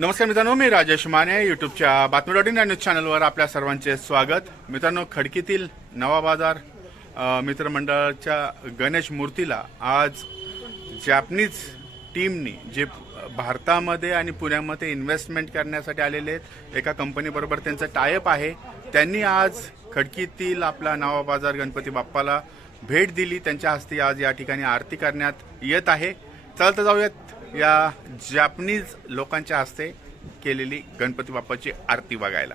नमस्कार मित्रांनो मी राजेश माने युट्यूबच्या बातमी डॉट इन या न्यूज चॅनलवर आपल्या सर्वांचे स्वागत. मित्रांनो खडकीतील नवा बाजार मित्रमंडळाच्या गणेश मूर्तीला आज जॅपनीज टीमनी जे भारतामध्ये आणि पुण्यामध्ये इन्व्हेस्टमेंट करण्यासाठी आलेले आहेत एका कंपनीबरोबर त्यांचं टायअप आहे. त्यांनी आज खडकीतील आपला नवा बाजार गणपती बाप्पाला भेट दिली. त्यांच्या हस्ते आज या ठिकाणी आरती करण्यात येत आहे. चालतं जाऊयात या जॅपनीज लोकांच्या हस्ते केलेली गणपती बाप्पाची आरती बघायला.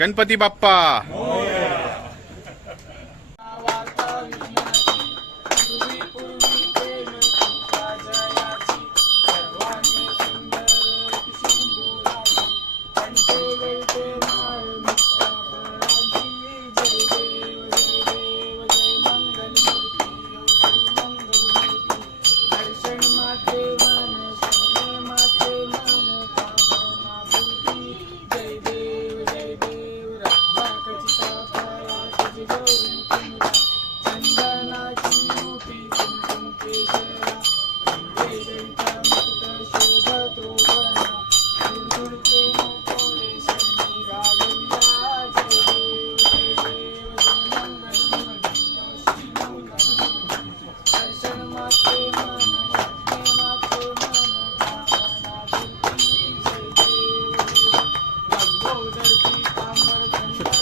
Ganpati Bappa.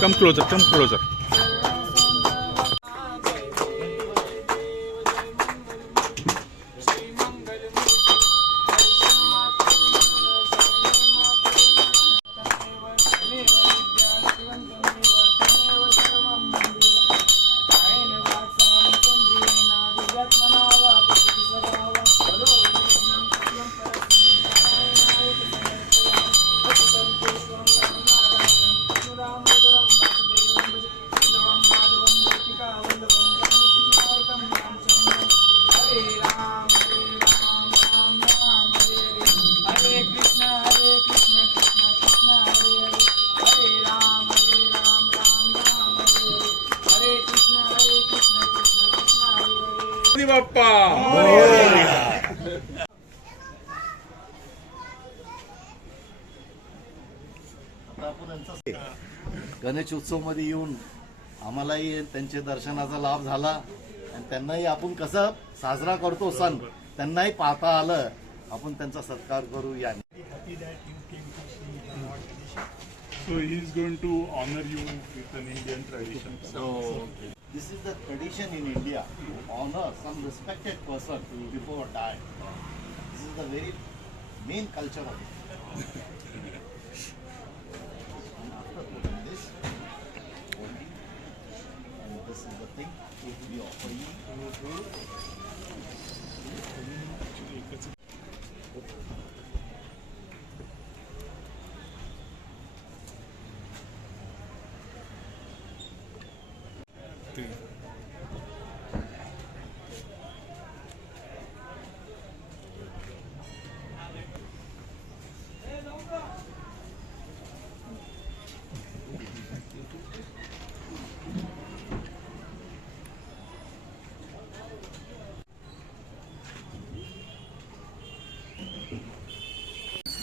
Come closer, come closer. बाप्पा गणेश उत्सवमध्ये येऊन आम्हालाही त्यांच्या दर्शनाचा लाभ झाला. आणि त्यांनाही आपण कसं साजरा करतो सण त्यांनाही पाहता आलं. आपण त्यांचा सत्कार करू या. So he is going to honor you with an Indian tradition. So this is the tradition in India to honor some respected person before die. This is the very main culture of it. And after putting this, and this is the thing we offer you. शकते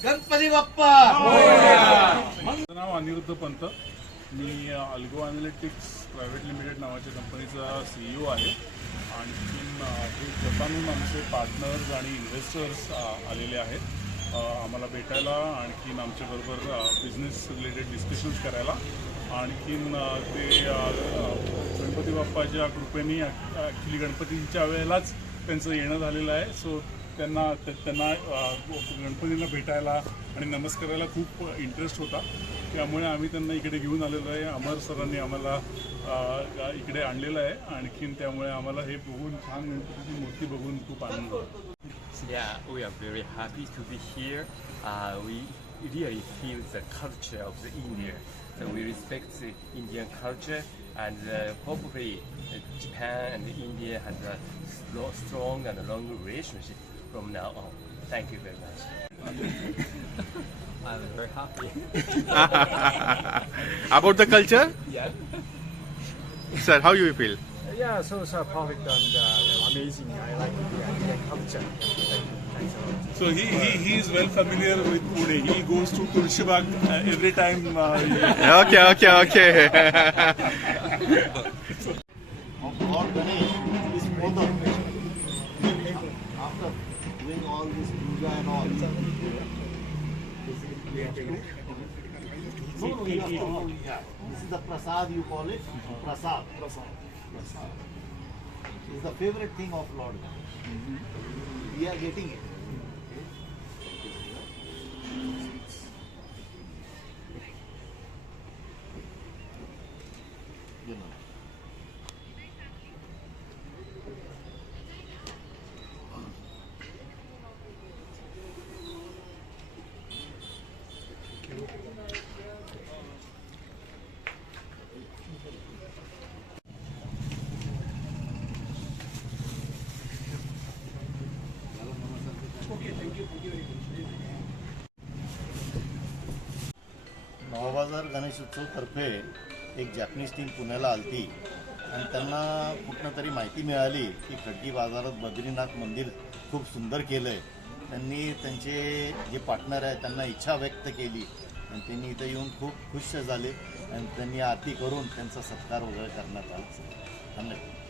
गणपती बाप्पा! हो, हो. माझं नाव अनिरुद्ध पंत. मी algo analytics private limited नावाच्या कंपनीचा C ओ आहे. आणखी हे जपानहून आमचे पार्टनर्स आणि इन्व्हेस्टर्स आलेले आहेत. आम्हाला भेटायला आणखीन आमच्याबरोबर बिझनेस रिलेटेड डिस्कशन्स करायला. आणखीन ते गणपती बाप्पाच्या कृपेने ॲक्च्युली गणपतींच्या वेळेलाच त्यांचं येणं झालेलं आहे. सो त्यांना त्या- त्यांना गणपतींना भेटायला आणि नमस्कारायला खूप इंटरेस्ट होता. त्यामुळे आम्ही त्यांना इकडे घेऊन आलेलो आहे अमर सरांनी आम्हाला अ, इकडे आणलेलं आहे आणखीन त्यामुळे आम्हाला हे बघून छान गणपतीची मूर्ती बघून खूप आनंद होतो Yeah, we are very happy to be here. Uh, we really feel the culture of the India. So we respect the Indian culture, and uh, hopefully uh, Japan and India has a slo- strong and long relationship from now on. Thank you very much. I'm very happy. About the culture? Yeah. Sir, how you feel? Yeah, so so perfect and uh, amazing. I like the, culture. So he, he, he is well familiar with Pune. He goes to Tulshibag uh, every time. Uh, okay, okay, okay. Lord Ganesh. After doing all this puja and all no, no. This is the prasad you call it. Prasad. Prasad. Prasad. Is the favorite thing of Lord Ganesh. We are getting it. You Nawabazar गणेशोत्सवतर्फे एक Japanese team पुण्याला आलती. आणि त्यांना कुठनं तरी माहिती मिळाली की खडकी बाजारात बद्रीनाथ मंदिर खूप सुंदर केलं आहे त्यांनी त्यांचे जे पार्टनर आहे त्यांना इच्छा व्यक्त केली. आणि त्यांनी इथं येऊन खूप खुश झाले. आणि त्यांनी आरती करून त्यांचा सत्कार वगैरे करण्यात आला. धन्यवाद.